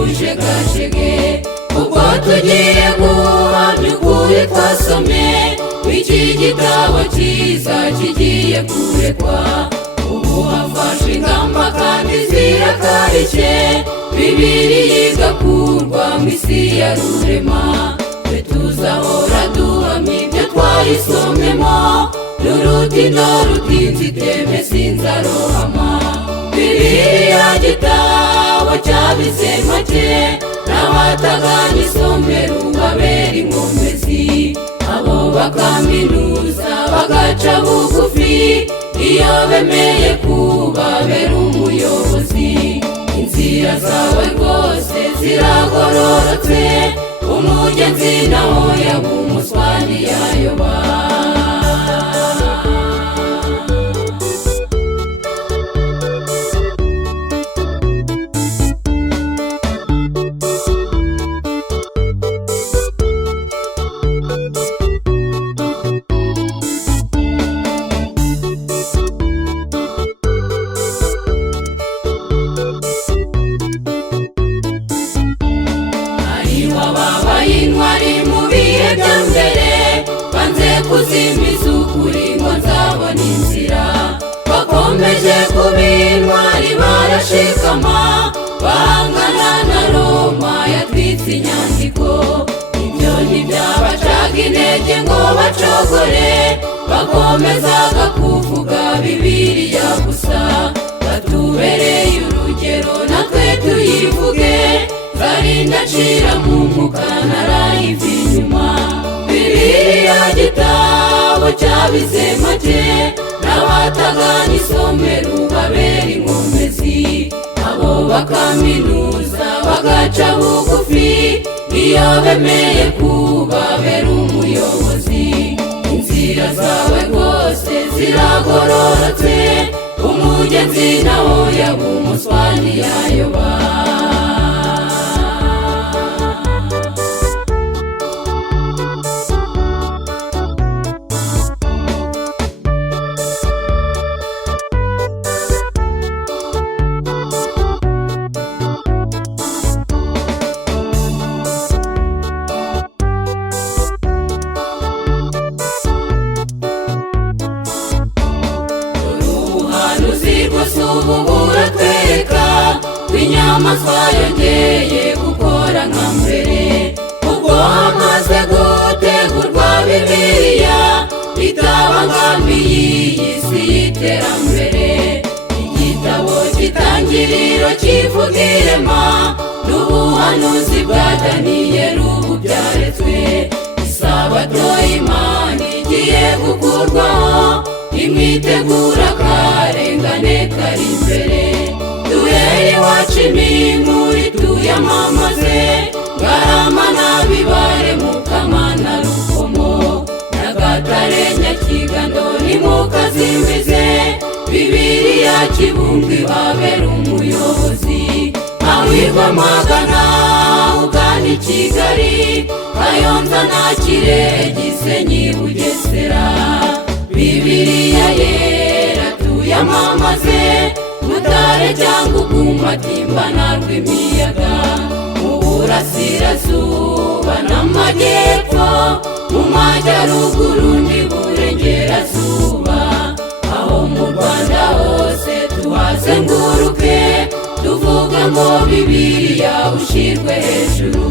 mujegajege ubwo tugiye guhamya ukuri twasomye w'iki gitabo cyiza kigiye kurekwa. Ubu hafashwe ingamba kandi zirakarishye, Bibiliya igakurwa mu isi ya rurema. Twe tuzahora duhamya ibyo twayisomyemo, n'urutindo rutinze iteme sinzarohama. Bibiliya gitabo cyabize make, n'abataganya isomero babera inkomezi. Abo bakaminuza bagaca bugufi, iyo bemeye kubabera umuyobozi. Inzira zawe rwose ziragororotse, umugenzi naho yaba umuswa ntiyayoba. Intwari mu bihe bya mbere banze kuzimiza ukuri ngo nzabona inzira. Bakomeje kuba intwari barashikama, bahangana na Roma yatwitse inyandiko. Ibyo ntibyabacaga intege ngo bacogore, bakomezaga kuvuga Bibiliya gusa. Batubereye urugero natwe tuyivuge, Karinda nshira mu mwuka narayiva inyuma. Bibiliya gitabo cyabize make, n'abataganya isomero babera inkomezi. Abo bakaminuza bagaca bugufi, iyo bemeye kubabera umuyobozi. Inzira zawe rwose ziragororotse, umugenzi naho yaba umuswa ntiyayoba. Ubu buratwereka w'inyamaswa yongeye gukora nka mbere. Ubwo hamaze gutegurwa Bibiliya itabangamiye iyi si y'iterambere. Igitabo cy'itangiriro kivuga irema n'ubuhanuzi bwa Daniyeli ubu byaretswe. Isabato y'Imana igiye gukurwaho, imwitegura karengane kari imbere. Duhere iwacu imimuri tuyamamaze, Ngarama na Bibare, Mukama na Rukomo, Nyagatare, Nyakigando nimukazimbize. Bibiliya Kibungo ibabera umuyobozi. Awirwa Magana ugana i Kigali, Kayonza na Kirehe, Gisenyi, Bugesera. Bibiliya yera tuyamamaze, Butare cyangwa Matimba na Rwimiyaga. Mu burasirazuba n'amajyepfo, mu majyaruguru n'iburengerazuba. Aho mu Rwanda hose tuhazenguruke, tuvuga ngo Bibiliya ushirwe hejuru.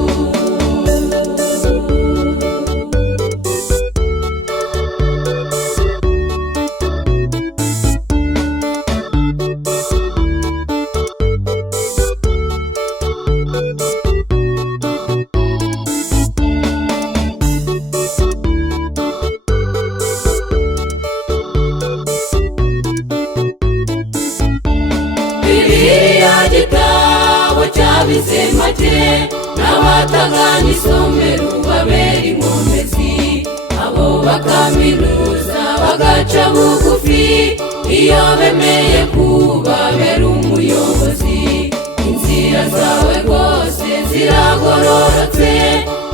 Bibiliya gitabo cyabize make, n'abataganya isomero babera inkomezi. Abo bakaminuza bagaca bugufi, iyo bemeye kubabera umuyobozi. Inzira zawe rwose ziragororotse,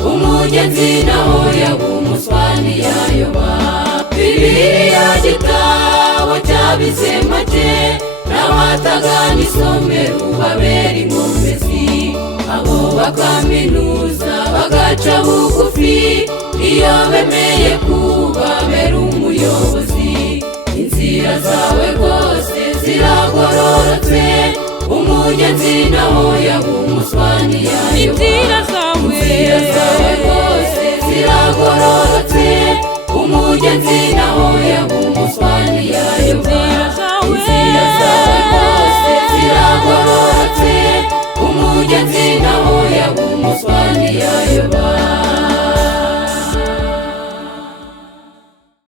umugenzi naho yaba umuswa ntiyayoba. Bibiliya gitabo cyabize make, n'abataganya isomero babera inkomezi. abo bakaminuza bagaca bugufi iyo bemeye kubabera umuyobozi. Inzira zawe rwose ziragororotse, umugenzi naho yaba umuswa ntiyayoba. Inzira zawe